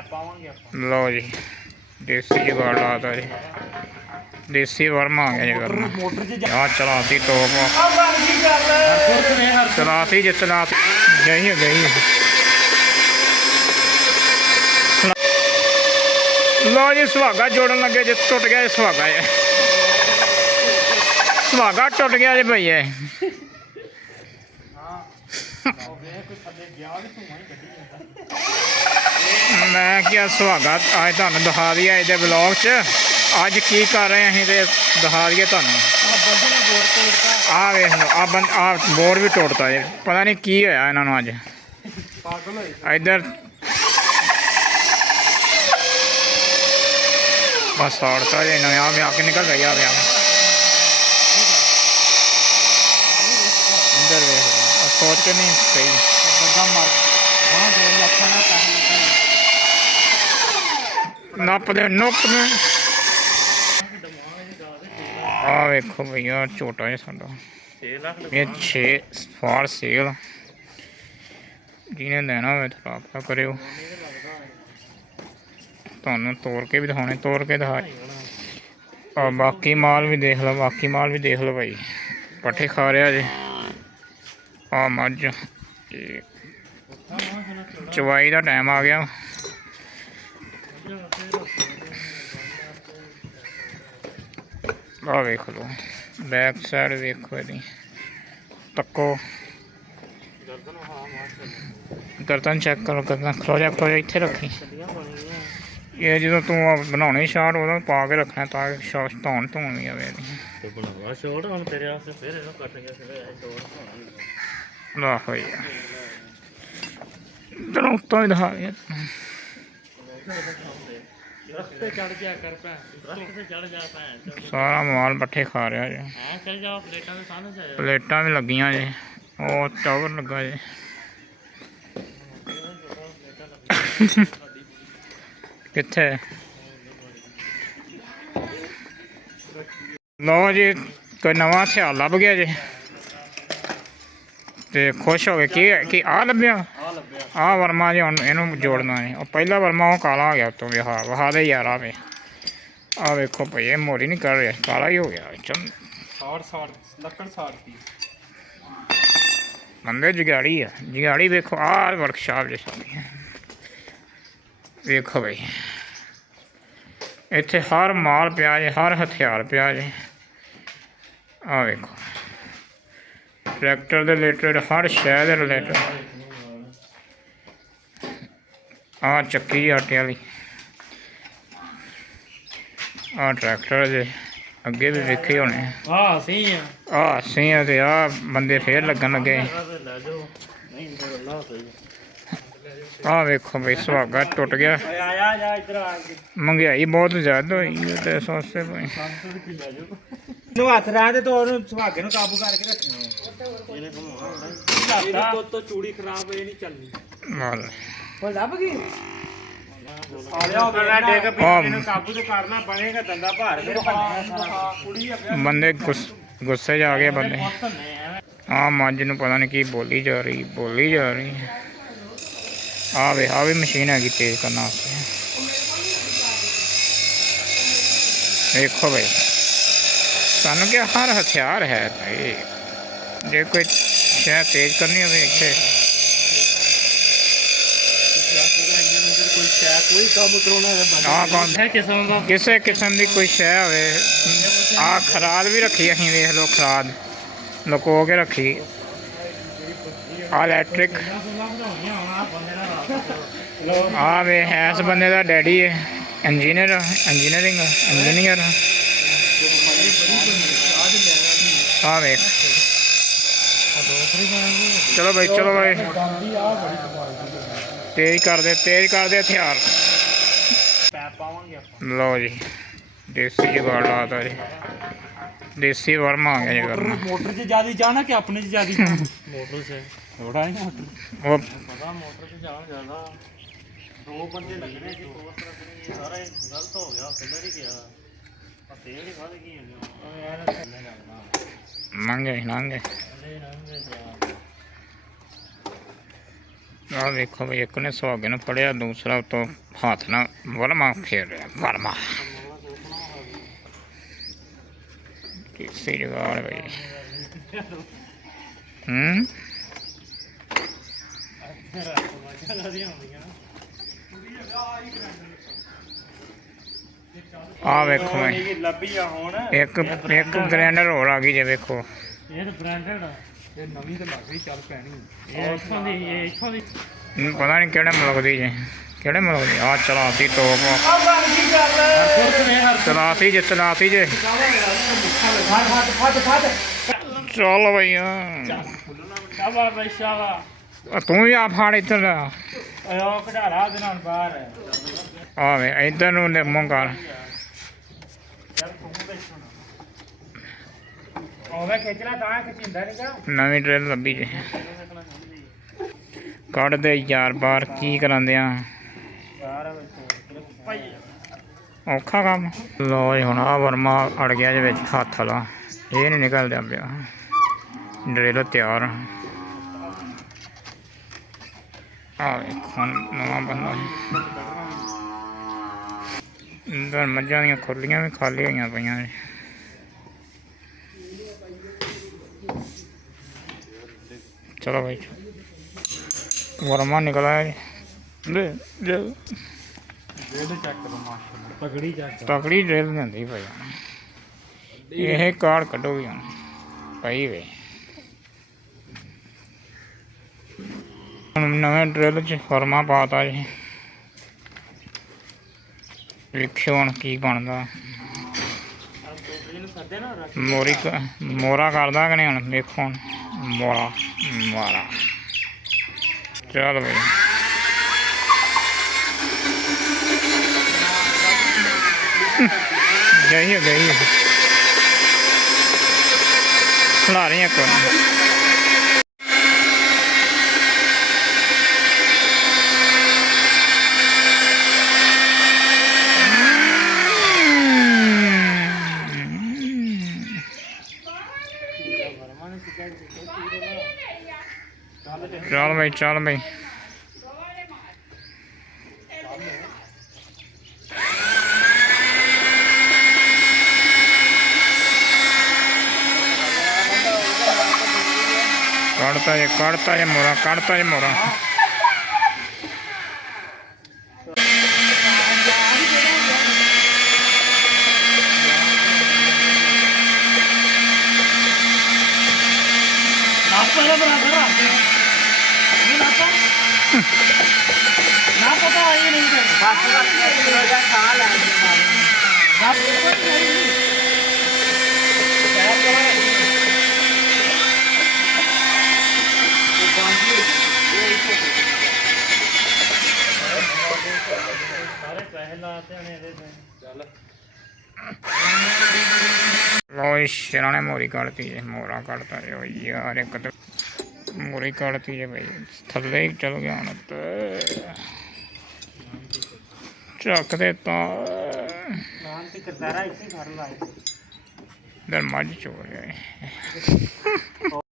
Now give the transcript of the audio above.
लो जी देसी जुगाड़ लाता जी, देसी वर्मा आ गया जी करना। यहाँ चलाती टॉप चलाती जी चलाती गई गई। लो जी सुहागा जोड़न लगे जी, टुट गया जी सुहागा जी, सुहागा टुट गया जी भैया। मैं क्या सुहागा अज तुहानू दिखा दिया इहदे ब्लॉग च, अज की कर रहे हैं तो दिखा दिए तुहानू। आ वेख लो आ बोर भी टुटता है, पता नहीं की होया इन्होंने अज। इधर बस साड़ता जी इन्होंने, आ आके निकल गई आ गया। इधर वेख सोच के नहीं सही नप दे नुक में। आ वेखो भैया झोटा है साडा, ये 6 फार सेल, जिन्हें लेना हो तो रब्ता करो। तुहानू तोड़ के भी दिखाने, तोड़ के दिखा और बाकी माल भी देख लो, बाकी माल भी देख लो भाई। पट्ठे खा रहा जी आ मझ, चवाई का टाइम आ गया। आ वेख लो बैक साइड वेखो इहदी, तक्को गर्दन चेक करो, गर्दन खलो जा इत्थे रखी। ये जो तू बनाने शार्ट उदों पा के रखना ताकि धौन धून भी आवे। आहो यार इधरों उत्तों भी दिखा सारा माल पट्ठे खा रहा जी। प्लेटा भी लगियां जी, वो टावर लगा जी। कित्थे लो जी कोई नवा हथियार लभ गया जी ते खुश हो गए कि आ लभ्या आ वर्मा जी। हुण इहनूं जोड़ना है, पहला वर्मा वो काला हो गया उत्तों विहा वहा दे यार। आ वेखो भाई ये मोरी नहीं कर रहा, काला ही हो गया। बंदे जगाड़ी है, जगाड़ी वेखो आ वर्कशॉप जैसा वेखो भाई, इत्थे हर माल पिया जे, हर हथियार पिया जे। आ वेखो ट्रैक्टर दे रिलेटेड हर शै दे रिलेटेड। आ चक्की आटे वाली, आ ट्रैक्टर जे अगे भी वेखे होने। सी आ बंदे फिर लगन लगे। आ वेखो भाई सुहागा टुट गया, महंगाई बहुत ज्यादा हुई है तो इस वास्ते भाई हथ रहा तो सुहागे काबू करके रखना। चूड़ी खराब नहीं चलनी लभ गई बंदे गुस्से च आ गए बंदे। हाँ मझ नूं पता नहीं की बोली जा रही आ वे आ भी मशीन हैगी तेज करने वास्ते। देखो भाई सानू क्या हर हथियार है भाई, जे कोई शह तेज करनी हो इत्थे किसी किस्म की कोई शह हो। आ खराद भी रखी असीं वेख लो, खराद लुको के रखी। आ इलैक्ट्रिक आ वे इस बंदे का डैडी है इंजीनियर आ वेख। चलो भाई तेज कर दे हथियार। लो जी देसी जुगाड़ लाता जी, देसी वर्मा आ गया जी करना। मोटर से ज्यादा जाना कि अपने से ज्यादा मोटर से थोड़ा ही मोटर से जाना ज्यादा। दो बंदे लगने की सारा गलत हो गया, किधर ही गया तेल ही खा गई नंगे ਆਹ ਵੇਖੋ ਬਈ ਇੱਕ ਨੇ ਸੁਹਾਗੇ ਨੂੰ ਫੜਿਆ, ਦੂਸਰਾ ਉਤੋਂ ਹੱਥ ਨਾਲ ਵਰਮਾ ਫੇਰ ਰਿਹਾ ਵਰਮਾ। ਕਿਸੇ ਜਗਾੜ ਬਈ ਆ ਵੇਖੋ ਬਈ ਲੱਭੀ ਆ ਹੁਣ ਇੱਕ ਗ੍ਰੈਂਡਰ ਹੋਰ ਆ ਗਈ ਜੇ ਵੇਖੋ। ਇਹ ਤਾਂ ਬ੍ਰਾਂਡਡ ਆ, ਇਹ ਨਵੀਂ ਤਾਂ ਲੱਗ ਰਹੀ ਚੱਲ ਪੈਣੀ। ਇਹ ਇੱਥੋਂ ਦੀ, ਇਹ ਇੱਥੋਂ ਦੀ। ਪਤਾ ਨਹੀਂ ਕਿਹੜੇ ਮੁਲਕ ਦੀ ਜੇ, ਕਿਹੜੇ ਮੁਲਕ ਦੀ। ਆ ਚਲਾਤੀ ਟੋਪ, ਚਲਾਤੀ ਜੇ ਚੱਲ ਬਈ। ਸ਼ਾਬਾਸ਼ ਬਈ ਸ਼ਾਬਾਸ਼। ਤੂੰ ਵੀ ਆ ਫੜ ਇੱਧਰ ਦਾ। ਓਏ ਉਹ ਕਢਾਰਾ ਦੇ ਨਾਲ ਬਾਹਰ ਹੈ ਆ ਵੇ ਇੱਧਰ ਨੂੰ ਮੂੰਹ ਕਰ। ਯਾਰ ਤੂੰ ਤੇ ਸੁਣ ਉਹਦਾ ਖਿੱਚਣਾ ਤਾਂ ਖਿੱਚਿੰਦਾ ਨਹੀਂ ਕਾ। ਨਵੀਂ ਟ੍ਰੇਨ ਲੱਭੀ ਜੇ, ਕੱਢਦੇ ਯਾਰ ਬਾਹਰ ਕੀ ਕਰਾਂਦੇ ਆ। ਯਾਰ ਭਾਈ ਔਖਾ ਕੰਮ। ਲੋ ਜੀ ਹੁਣ ਆ ਵਰਮਾ ਅੜ ਗਿਆ ਜੇ ਵਿੱਚ ਹੱਥ ਵਾਲਾ, ਇਹ ਨਹੀਂ ਨਿਕਲਦਾ ਪਿਆ। ਡਰਿਲ ਤਿਆਰ ਆ ਵੇਖੋ ਨਵਾਂ ਬੰਦਾ। ਅੰਦਰ ਮੱਝਾਂ ਦੀਆਂ ਖੁਰਲੀਆਂ ਵੀ ਖਾਲੀ ਹੋਈਆਂ ਪਈਆਂ ਨੇ। ਚਲੋ ਭਾਈ ਵਰਮਾ ਨਿਕਲ ਆਇਆ ਜੀ। ਪਗੜੀ ਚੱਕ ਤਕੜੀ ਡਰਿਲ ਨਹੀਂ ਹੁੰਦੀ ਭਾਈ। ਇਹ ਕਾਰਡ ਕੱਢੋਗੇ ਹੁਣ ਪਈ ਵੇ। ਹੁਣ ਨਵੇਂ ਡਰਿਲ 'ਚ ਫਰਮਾ ਪਾਤਾ ਜੀ, ਵੇਖਿਓ ਹੁਣ ਕੀ ਬਣਦਾ। ਮੋਰਾ ਕਰਦਾ ਕਿ ਨਹੀਂ ਹੁਣ ਵੇਖੋ। ਹੁਣ ਮੋਰਾ ਚੱਲ ਬਈ। ਗਈ ਖਿਲਾ ਰਹੀਆਂ ਕੋਈ ਚੱਲ ਬਈ। ਕੱਢਤਾ ਜੇ ਮੋਰਾ। ਨਾ ਪਤਾ ਆਈ ਨਹੀਂ ਸਾਰੇ ਪੈਸੇ ਲਾਤੇ ਨੇ ਇਹਦੇ ਤੇ। ਚੱਲ ਲੋ ਸ਼ੇਰਾਂ ਨੇ ਮੋਰੀ ਕੱਢਤੀ ਜੇ, ਮੋਰਾ ਕੱਢਤਾ ਜੇ। ਯਾਰ ਇੱਕ ਤਾਂ ਮੋਰੀ ਕੱਢਤੀ ਜੇ ਬਈ, ਥੱਲੇ ਹੀ ਚਲ ਗਿਆ ਹੁਣ ਤੇ ਚੱਕ ਦੇ ਤਾਂ ਨਾਮ ਤੇ ਕਰਦਾਰਾ ਇੱਥੇ ਘਰ ਲਾਏ ਦਰ ਮੱਝ ਚੋਰ ਗਿਆ।